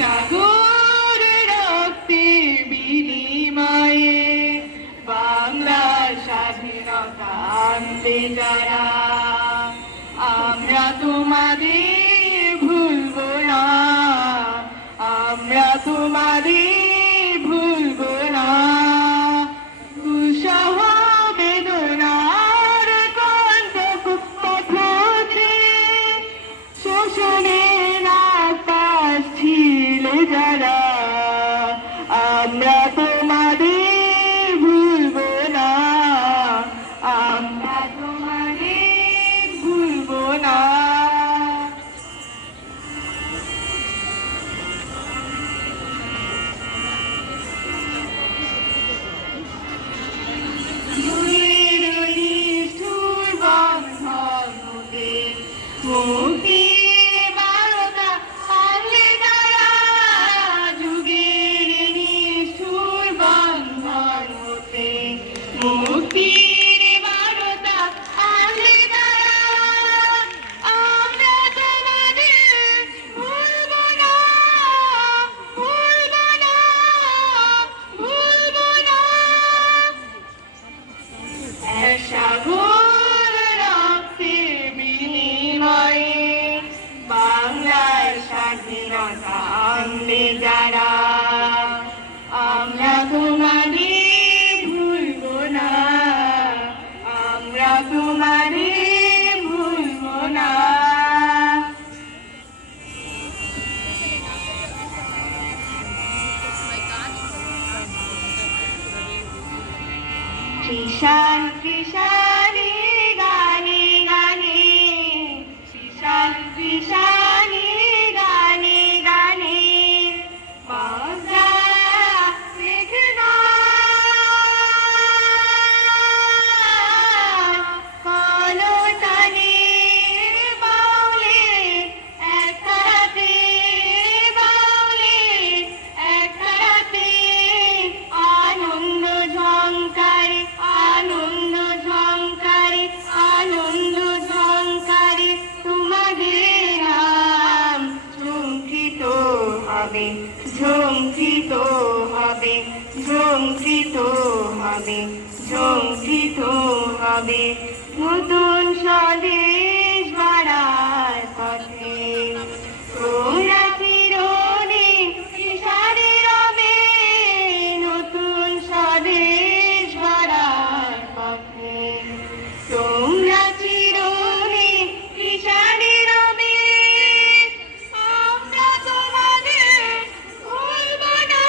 সাগর রক্তের বিনিময়ে বাংলার স্বাধীনতা আনতে যারা, আমরা তোমাদের ভুলব না, আমরা তোমাদের ভুলব না। দুঃসহ বেদনার কণ্ঠ পথে শোষণের আকাশ ছিলে যারা, আমরা তোমাদের ভুলব না, আমরা তোমাদের ভুলব না। মুক্তির বারতা আনলে যারা, যুগের নিষ্ঠুর বন্ধন হতে মুক্তির বারতা আনলে যারা, আমরা তোমাদের ভুলব না, ভুলব না, ভুলব না। এক সাগর রক্তের বিনিময়ে বাংলার স্বাধীনতা আনলে যারা, আমরা তোমাদের ভুলব না, আমরা তোমাদের ভুলব না। কিষান কিষানি গানে গানে, কিষান কিষানি গানে গানে, বাংলা মেঘনা কলতানে বাউলে এক তারাতে, বাউলে এক তারাতে আনন্দ ঝংকারে, আনন্দ ঝংকারে, আনন্দ ঝংকারে তোমাদের নাম ঝঙ্কৃত হবে, ঝঙ্কৃত হবে, ঝঙ্কৃত হবে, ঝঙ্কৃত হবে। নতুন স্বদেশ গড়ার পথে তোমরা চিরদিন কিষাণে রবে, নতুন স্বদেশ গড়ার পথে তোমরা চিরদিন কিষাণে রবে, আমরা তোমাদের ভুলব না,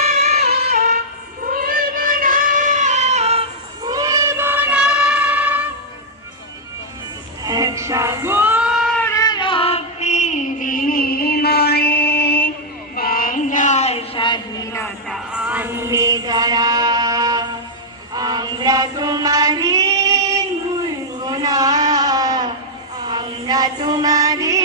ভুলব না, ভুলব না। এক সাগর রক্তের বিনিময়ে বাংলার স্বাধীনতা আনলে যারা, আমরা তোমাদের ভুলব না, আমরা তোমাদের